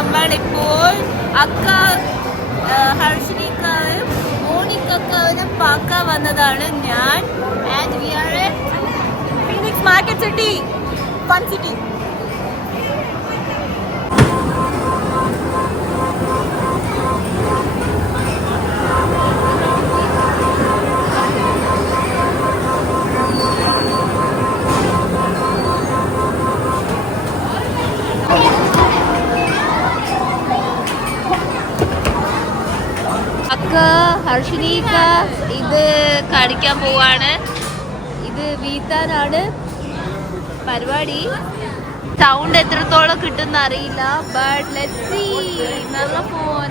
നമ്മളിപ്പോൾ അക്ക ഹർഷിനിക്കായും മോണിക്കക്കാവിനും പാക്കാൻ വന്നതാണ് ഞാൻ. And we are at Phoenix Market City, fun city. ഹർഷിനിക്ക ഇത് കാണിക്കാൻ പോവാണ്. ഇത് വീത്താനാണ് പരിപാടി. സൗണ്ട് എത്രത്തോളം കിട്ടുന്ന അറിയില്ല, ബട്ട് ലെറ്റ്സ് സീ. നല്ല phone.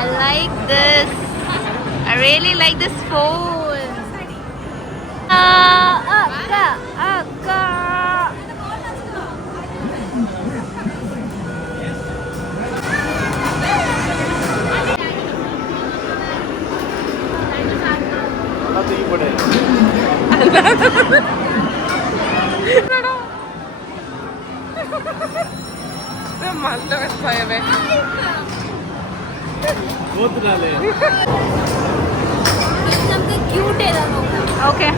I like this. I really like this phone. അക്ക അക്ക നമുക്ക് ക്യൂട്ട് ചെയ്താ നോക്കാം. ഓക്കെ,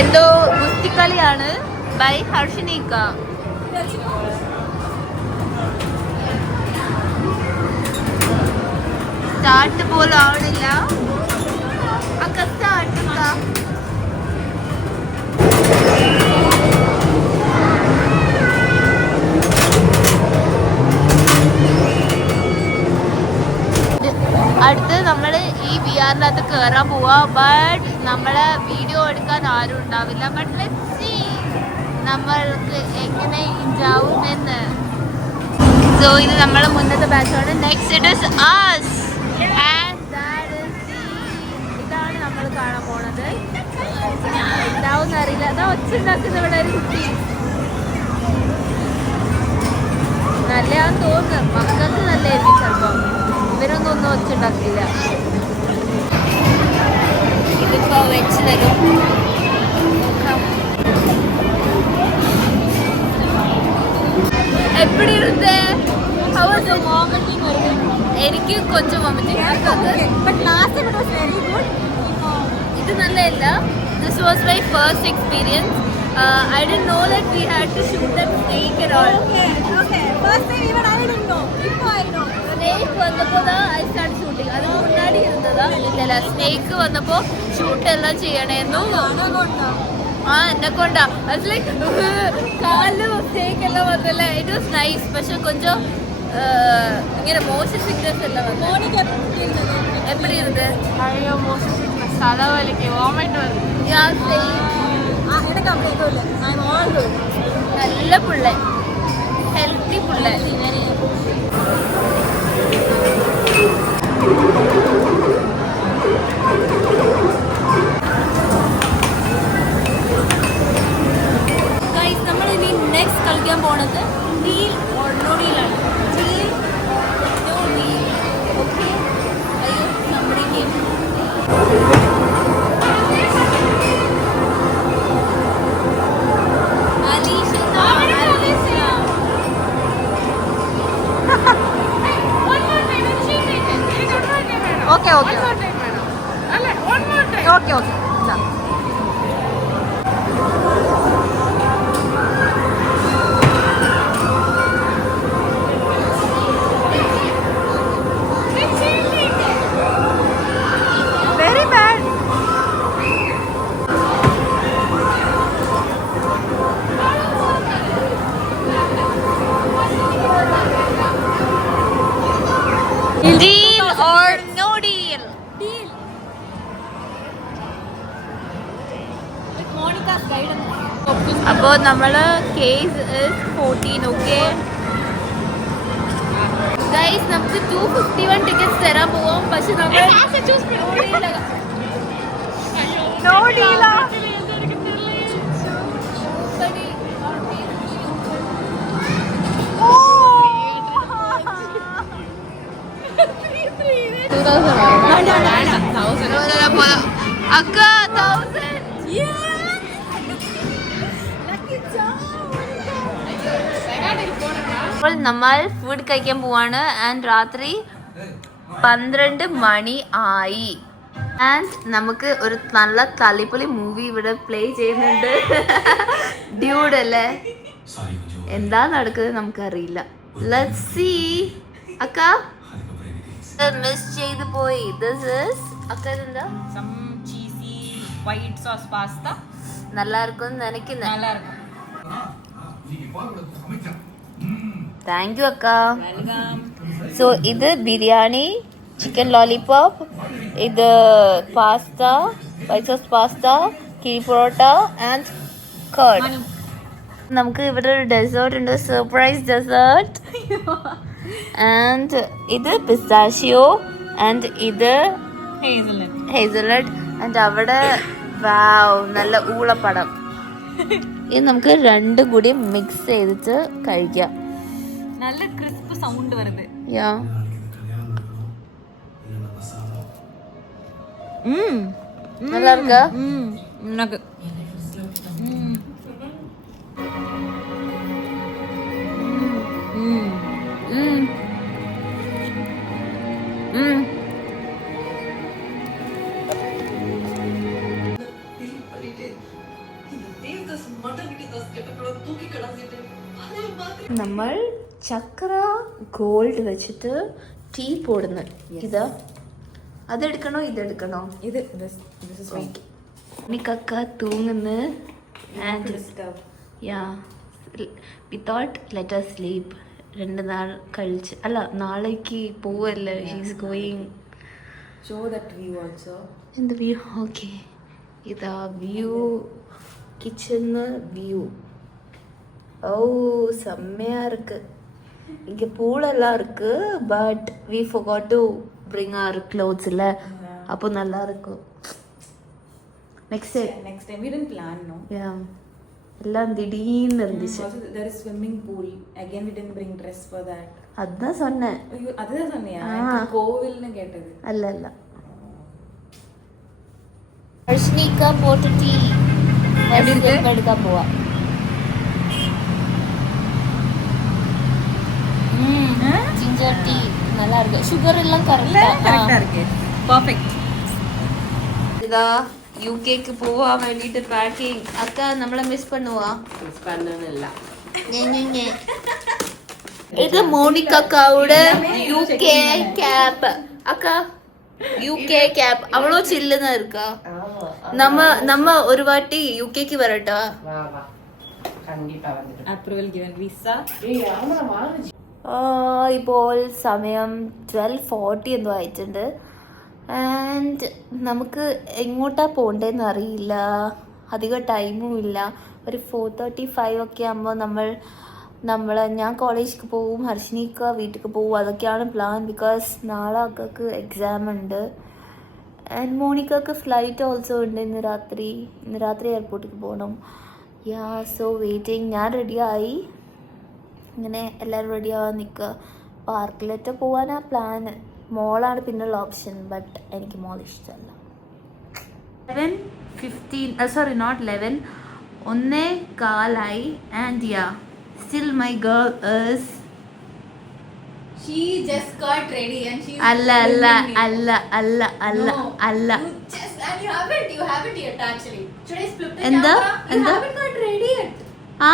എന്തോ ഗുസ്തിക്കളിയാണ് ബൈ ഹർഷിനിക്ക. സ്റ്റാർട്ട് പോലും ആവണില്ല. അക്ക സ്റ്റാർട്ട് അടുത്ത് നമ്മൾ ഈ വി ആറിനകത്ത് കയറാൻ പോവാ. ബട്ട് നമ്മളെ വീഡിയോ എടുക്കാൻ ആരും ഉണ്ടാവില്ല. ബട്ട് ലെറ്റ്സ് സീ നമ്മൾക്ക് എങ്ങനെ ഉണ്ടാവുമെന്ന്. സോ ഇത് നമ്മളെ മുന്നത്തെ ബാച്ചാണ്. Next it is us and that is ഇതാണ് നമ്മൾ കാണാൻ പോണത്. ഉണ്ടാവുന്ന അറിയില്ല. അതാ ഒച്ച ഉണ്ടാക്കുന്ന ഇവിടെ ഒരു കുട്ടി. നല്ലതാന്ന് തോന്നുന്നു. മക്കൾക്ക് നല്ലതായിരിക്കും ചിലപ്പോൾ. ഇവരൊന്നും ഒന്നും ഒച്ചുണ്ടാക്കില്ല. ഇതിപ്പോ വെച്ച് തരും. എപ്പടി ഇരുന്നേ? എനിക്ക് കൊച്ചു വോമിറ്റിംഗ്. ഇത് നല്ലതല്ല. This was my first experience. I didn't know that we had to shoot that snake and all. Okay. First time even I didn't know. Now I know. Snake വന്നപ്പോഴാ I started shooting. അത് മുന്നാടി ഇരുന്നതാ. ഇല്ലല്ല, snake വന്നപ്പോ shoot എല്ലാം ചെയ്യണേന്നു. എന്നെ കൊണ്ടാ. അത് like കാലില് snake എല്ലാം വന്നല്ലേ. It was nice. പക്ഷെ കൊഞ്ചം ഇങ്ങനെ മോശം സിക്നസ് എല്ലാം വന്നു. എപ്പടി ഇരുന്നത്? അയ്യോ, മോശം സിക്നസ്, തലവലിക്ക്, വോമിറ്റ് വന്നു. നല്ല പിള്ളേ, ഹെൽത്തി പിള്ളേ. നമ്മൾ ഇനി നെക്സ്റ്റ് കളിക്കാൻ പോണത് വീൽ ഓർ നോ വീലാണ്. Wheel no wheel. ഓക്കെ, അയ്യോ നമ്മുടെ game. Okay okay okay okay. അപ്പോൾ നമ്മള് കേസ് 14. ഓക്കെ ഗൈസ്, നമുക്ക് 251 ടിക്കറ്റ്സ് തരാൻ പോവാം. പക്ഷെ നമ്മൾ അക്ക 1000. അപ്പോൾ നമ്മൾ ഫുഡ് കഴിക്കാൻ പോവാണ്. ആൻഡ് രാത്രി 12 മണി ആയി. ആൻഡ് നമുക്ക് ഒരു നല്ല തളിപ്പൊളി മൂവി ഇവിടെ പ്ലേ ചെയ്യുന്നുണ്ട്. ഡ്യൂഡ് അല്ലേ, എന്താ നടക്കുന്നത് നമുക്കറിയില്ല. Let's see. അക്ക മിസ് ചെയ്ത് പോയി. ദിസ് ഈസ് അക്ക എന്താ cheesy white sauce pasta. நல்லா இருக்கும்னு நினைக்கிறேன். நல்லா இருக்கும். താങ്ക് യു അക്ക. സോ ഇത് ബിരിയാണി, ചിക്കൻ ലോലിപോപ്പ്, ഇത് പാസ്ത, വൈറ്റ് സോസ് പാസ്ത, കിഴി പൊറോട്ട ആൻഡ് കർഡ്. നമുക്ക് ഇവിടെ ഒരു ഡെസേർട്ട് ഉണ്ട്, സർപ്രൈസ് ഡെസേർട്ട്. ആൻഡ് ഇത് പിസ്താഷിയോ ആൻഡ് ഇത് ഹേസൽനട്ട്. ആൻഡ് അവിടെ വാവ് നല്ല ഊളപ്പടം. ഇത് നമുക്ക് രണ്ടും കൂടി മിക്സ് ചെയ്തിട്ട് കഴിക്കാം. நல்ல crisp sound வருது. യാ நல்லா இருக்கா? உனக்கு നമ്മൾ ചക്ര ഗോൾഡ് വെച്ചിട്ട് ടീ പോടുന്നു. ഇതാ അതെടുക്കണോ ഇതെടുക്കണോ? இது this is sweet. എനിക്കക്ക തൂങ്ങുന്നു. And yeah we thought let us sleep. 2 നാൾ കഴിച്ച് അല്ല നാളേക്ക് പോവല്ലേ. She's going. Show that view also. in the view. ഓക്കെ ഇതാ വ്യൂ, கிச்சன்னு வியூ. ஓ செம்மையா இருக்கு. இங்க பூலெல்லாம் இருக்கு. But we forgot to bring our clothes இல்ல. அப்போ நல்லா இருக்கும். next time we didn't plan, no. yeah எல்லாம் திடீர்னு இருந்துச்சு. Also there is swimming pool. Again we didn't bring dress for that. அதான் சொன்னேன். ஐயோ அதுதான் சொன்னியா? எனக்கு கோவில்னு கேட்டது. அல்ல அல்ல. ஹர்ஷ்னிகா போட்டு டீ எடுக்க போவா. ஜிஞ்சர் டீ நல்லா இருக்கு. சுகர் எல்லாம் கரெக்டா இருக்கு. பெர்ஃபெக்ட். இதா യുകെക്ക് പോവാൻ വേണ്ടിട്ട് പാക്കിംഗ്. അക്ക നമ്മളെ മിസ് பண்ணுவா? മിസ് பண்ணனும். ഇത് മോണിക്കയുടെ യുകെ ക്യാപ്പ്. അക്ക യുകെ ക്യാപ്പ് അവളോ ചില്ലുന്ന இருக்கா? நம்ம ஒரு வாட்டி യുകെക്ക് വരട്ടാ. Approval given visa. ഇപ്പോൾ സമയം 12:40 എന്തോ ആയിട്ടുണ്ട്. ആൻഡ് നമുക്ക് എങ്ങോട്ടാ പോകേണ്ടതെന്ന് അറിയില്ല. അധികം ടൈമും ഇല്ല. ഒരു 4:35 ഒക്കെ ആകുമ്പോൾ ഞാൻ കോളേജിലേക്ക് പോവും, ഹർഷിനിക്ക വീട്ടിലേക്ക് പോവും. അതൊക്കെയാണ് പ്ലാൻ. ബിക്കോസ് നാളെ അക്കക്ക് എക്സാം ഉണ്ട്. ആൻഡ് മോണിക്കക്ക് ഫ്ലൈറ്റ് ഓൾസോ ഉണ്ട് ഇന്ന് രാത്രി എയർപോർട്ടിലേക്ക് പോകണം. Yeah so waiting. ഞാൻ റെഡിയായി. ഇങ്ങനെ എല്ലാവരും റെഡിയാവാൻ നിൽക്കുക. പാർക്കിലേറ്റ് പോകാനാ പ്ലാന്. മോളാണ് പിന്നുള്ള ഓപ്ഷൻ. ബട്ട് എനിക്ക് മോൾ ഇഷ്ടമല്ല. 11:15 sorry not 11, 1:15 and yeah still my girl is She just got ready and she അല്ല just and you haven't yet actually. Should I flip the എന്താ camera? You എന്താ haven't got ready yet. ആ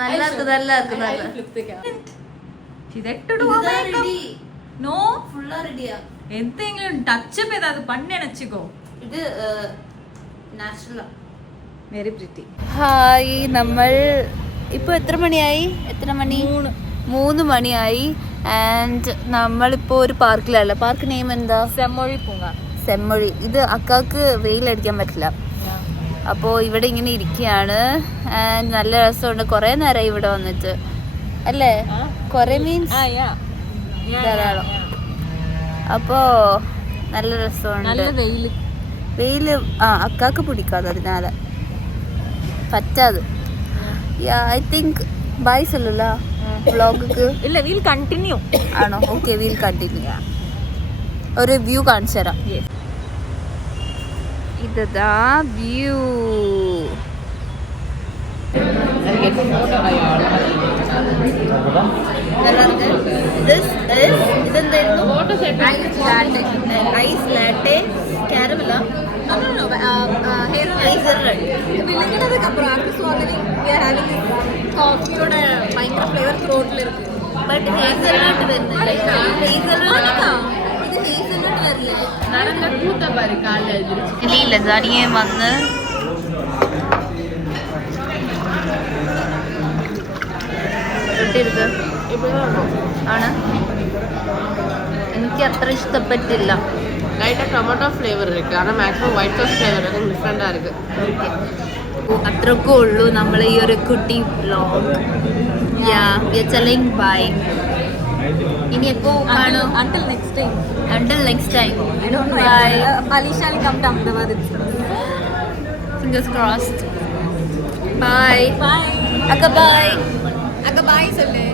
നല്ല Flip the camera. She's ready to do makeup. No, ഫുള്ളാ റെഡിയാ. എന്തെങ്കിലും touch up ചെയ്താൽ പണ്ണി അണച്ചിക്കോ. ഇത് നാച്ചുറലാ. Very pretty. Hi, നമ്മൾ ഇപ്പോൾ എത്ര മണിയായി? 3 മണിയായി. ആൻഡ് നമ്മളിപ്പോൾ ഒരു പാർക്കിലല്ല. പാർക്ക് നെയിം എന്താ? സെമ്മൊഴി പൂങ്ക. സെമ്മൊഴി. ഇത് അക്കാക്ക് വെയിലടിക്കാൻ പറ്റില്ല. അപ്പോൾ ഇവിടെ ഇങ്ങനെ ഇരിക്കുകയാണ്. നല്ല രസമുണ്ട്. കുറേ നേരം ഇവിടെ വന്നിട്ട് അല്ലേ? കുറേ മീൻസ് ധാരാളം. അപ്പോൾ നല്ല രസമുണ്ട്. വെയില് അക്കാക്ക് പിടിക്കാതെ അതിനാല് പറ്റാതെ. ഐ തിങ്ക് ബൈ സല്ലല്ലോ വ്ളോഗിക്ക്. ഇല്ല, വീൽ കണ്ടിന്യൂ ആണോ? ഓക്കെ, വീൽ കണ്ടിന്യൂ. ഒരു വ്യൂ കാണിച്ചു തരാം. ഇതാ വ്യൂ. ഇതെന്തായിരുന്നു? ഐസ് ലാറ്റെ കാരമല കോഫിയോടെ ഭയങ്കര ഫ്ലേവർ ത്രോട്ടിലിருக்கு. ബട്ട് ഹേസൽനട്ട് വരുന്നില്ല. ഈ ലസാനിയെ വന്ന് ആണ്. എനിക്ക് അത്ര ഇഷ്ടപ്പെട്ടില്ല. லைட்டாக டொமேட்டோ ஃப்ளேவர் இருக்கு. ஆனால் மேக்ஸிமம் ஒயிட் சாஸ் ஃப்ளேவர் வந்து டிஃப்ரெண்டாக இருக்கு. അത്രക്കേ ഉള്ളൂ നമ്മൾ ഈ ഒരു കുട്ടി വ്ലോഗ്. ബൈ. ഇനി എപ്പോ കാണും? Until next time. Until next time. I don't know. Bye. Alisha will come to Ahmedabad. Fingers crossed. Bye. Bye. Akka bye. Akka bye சொல்லு.